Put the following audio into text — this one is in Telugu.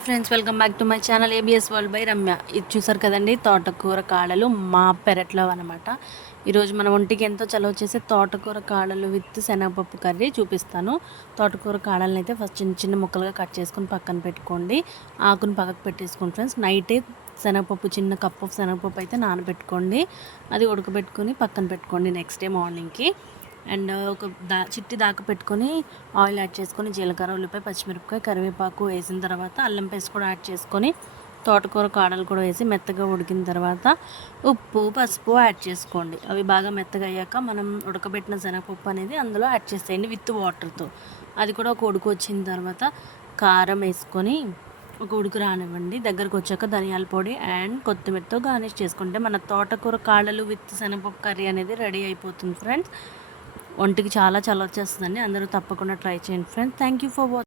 Friends welcome back to my channel ABS world by Ramya. ఇది చూసారు కదండి తోటకూర కాడలు మా పెరట్లో అనమాట ఈరోజు మన ఒంటికి ఎంతో చలవ చేసే తోటకూర కాడలు విత్ శనగపప్పు కర్రీ చూపిస్తాను. తోటకూర కాడలను అయితే ఫస్ట్ చిన్న చిన్న ముక్కలుగా కట్ చేసుకుని పక్కన పెట్టుకోండి. ఆకును పక్కకు పెట్టేసుకోండి ఫ్రెండ్స్. నైటే శనగపప్పు చిన్న కప్పు శనగపప్పు అయితే నానబెట్టుకోండి. అది ఉడకబెట్టుకొని పక్కన పెట్టుకోండి నెక్స్ట్ డే మార్నింగ్కి. అండ్ ఒక దా చిట్టి దాకా పెట్టుకొని ఆయిల్ యాడ్ చేసుకొని జీలకర్ర ఉల్లిపాయ పచ్చిమిరపకాయ కరివేపాకు వేసిన తర్వాత అల్లం పేస్ట్ కూడా యాడ్ చేసుకొని తోటకూర కాడలు కూడా వేసి మెత్తగా ఉడికిన తర్వాత ఉప్పు పసుపు యాడ్ చేసుకోండి. అవి బాగా మెత్తగా అయ్యాక మనం ఉడకబెట్టిన శనగపప్పు అనేది అందులో యాడ్ చేసేయండి విత్ వాటర్తో. అది కూడా ఒక ఉడుకు వచ్చిన తర్వాత కారం వేసుకొని ఒక ఉడుకు రానివ్వండి. దగ్గరకు వచ్చాక ధనియాల పొడి అండ్ కొత్తిమీరతో గార్నిష్ చేసుకుంటే మన తోటకూర కాడలు విత్ శనగపప్పు కర్రీ అనేది రెడీ అయిపోతుంది ఫ్రెండ్స్. ఒంటికి చాలా చల్ల వచ్చేస్తుందండి అందరూ తప్పకుండా ట్రై చేయండి friends thank you for watching